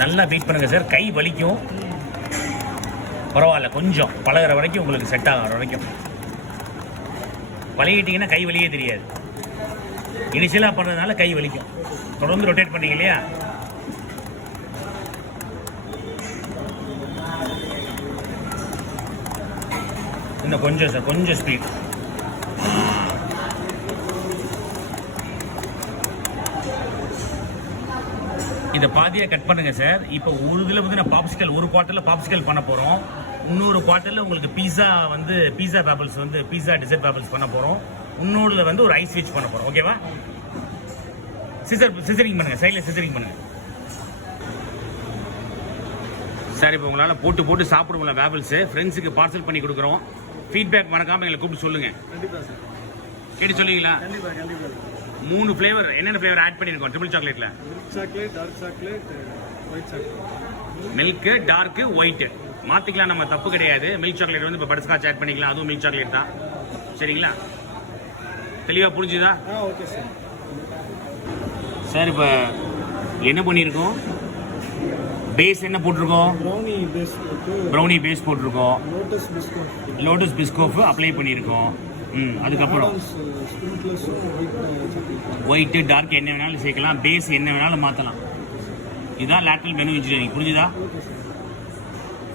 நல்லா பீட் பண்ணுங்கள் சார். கை வலிக்கும், பரவாயில்ல, கொஞ்சம் பழகிற வரைக்கும் உங்களுக்கு செட் ஆகிற வரைக்கும் பழகிட்டிங்கன்னா கை வலியே தெரியாது. இனிஷியலாக பண்ணுறதுனால கை வலிக்கும். தொடர்ந்து ரொட்டேட் பண்ணீங்க இல்லையா? இன்னும் கொஞ்சம் சார், கொஞ்சம் ஸ்பீட். இதை பாதியாக கட் பண்ணுங்க சார். இப்போ ஒரு இதில் வந்து நான் பாப்சிக்கல், ஒரு குவார்ட்டரில் பாப்சிக்கல் பண்ண போகிறோம். இன்னொரு குவார்ட்டரில் உங்களுக்கு பீஸா வந்து பீஸா பேபிள்ஸ் வந்து பீஸா டிசர்ட் பேபிள்ஸ் பண்ண போகிறோம். இன்னொருல வந்து ஒரு ஐஸ் ஸ்விட்ச் பண்ண போகிறோம். ஓகேவா? சிசரிங் பண்ணுங்க, சைடில் சிசரிங் பண்ணுங்க சார். இப்போ உங்களால் போட்டு போட்டு சாப்பிடுவோம்ல பேபிள்ஸு, ஃப்ரெண்ட்ஸுக்கு பார்சல் பண்ணி கொடுக்குறோம். ஃபீட்பேக் மறக்காமல் எங்களை கூப்பிட்டு சொல்லுங்கள். கண்டிப்பாக சார். கேட்டு சொல்லுவீங்களா? கண்டிப்பாக கண்டிப்பாக. 3 ஃப்ளேவர், என்னென்ன ஃப்ளேவர் ஆட் பண்ணியிருக்கோம் ட்ரிபிள் சாக்லேட்டில்? Milk chocolate, dark chocolate, white chocolate. Milk, dark, white மாற்றிக்கலாம், நம்ம தப்பு கிடையாது. மில்க் சாக்லேட் வந்து இப்போ பட்டர்ஸ்காட்ச் ஆட் பண்ணிக்கலாம், அதுவும் மில்க் சாக்லேட் தான். சரிங்களா? தெளிவாக புரிஞ்சுதா? Okay sir. சார் இப்போ என்ன பண்ணியிருக்கோம்? பேஸ் என்ன போட்டிருக்கோம்? ப்ரௌனி பேஸ் போட்டிருக்கோம். லோட்டஸ் பிஸ்கோஃப் அப்ளை பண்ணியிருக்கோம். அதுக்கப்புறம் ஒயிட்டு, டார்க் என்ன வேணாலும் சேர்க்கலாம், பேஸ் என்ன வேணாலும் மாற்றலாம். இதுதான் லேட்ரல் மெனு இன்ஜினியரிங். புரிஞ்சுதா?